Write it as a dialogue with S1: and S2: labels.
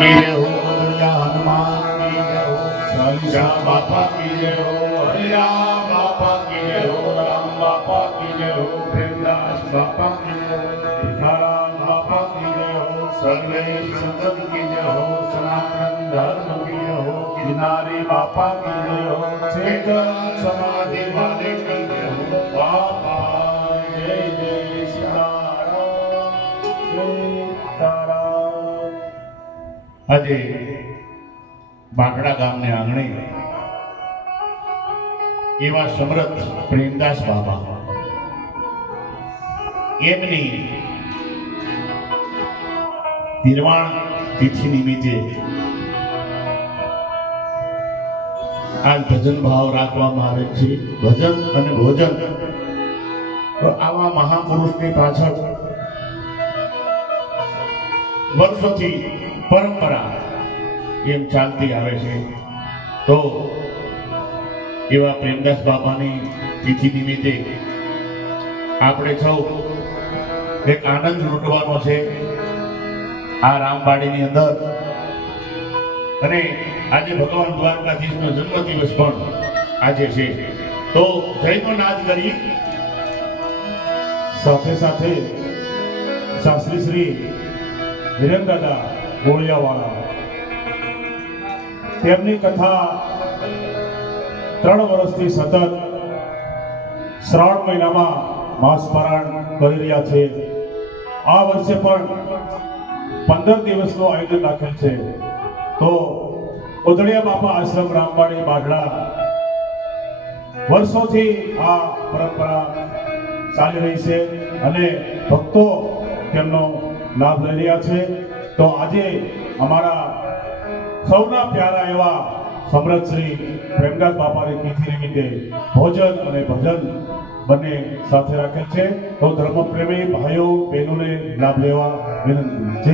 S1: की जय हो दुर्गा हनुमान की जय हो श्याम बापा की जय हो हरे राम बापा की जय हो राम बापा की जय हो प्रेमदास बापा की जय हो भिखाराम बापा की जय हो सर्वे संतन की जय हो सनातन धर्म की जय हो किनारी बापा की जय हो चेतन समाधि આજે બાંકડા ગામને આંગણે એવા સમરથ પ્રેમદાસ બાબા એમની નિર્વાણ તિથિ નિમિત્તે આ ભજન ભાવ રાખવામાં આવે છે. ભજન અને ભોજન તો આવા મહાપુરુષની પાછળ વર્ષોથી પરંપરા એમ ચાલતી આવે છે. તો એવા પ્રેમદાસ બાપાની તિથિ નિમિત્તે આપણે સૌ એક આનંદ લૂંટવાનો છે આ રામવાડીની અંદર. અને આજે ભગવાન દ્વારકાધીશનો જન્મદિવસ પણ આજે છે. તો જયનો નાદ કરી
S2: સાથે સાથે શાસ્ત્રી શ્રી વિરેન દાદા ગોળિયાવાળા. તેમની કથા ત્રણ વર્ષથી સતત શ્રાવણ મહિનામાં માસ પારાયણ કરી રહ્યા છે. આ વર્ષે પણ પંદર દિવસનું આયોજન રાખેલ છે. તો ઉદળિયા બાપા આશ્રમ રામવાડી બાઢડા વર્ષોથી આ પરંપરા ચાલી રહી છે અને ભક્તો તેમનો લાભ લઈ રહ્યા છે. તો આજે અમારા સૌના પ્યારા એવા સમરથ શ્રી પ્રેમદાસ બાપાની તિથિ નિમિત્તે ભોજન અને ભજન બંને સાથે રાખેલ છે. તો ધર્મપ્રેમી ભાઈઓ, બહેનોને લાભ લેવા વિનંતી. જય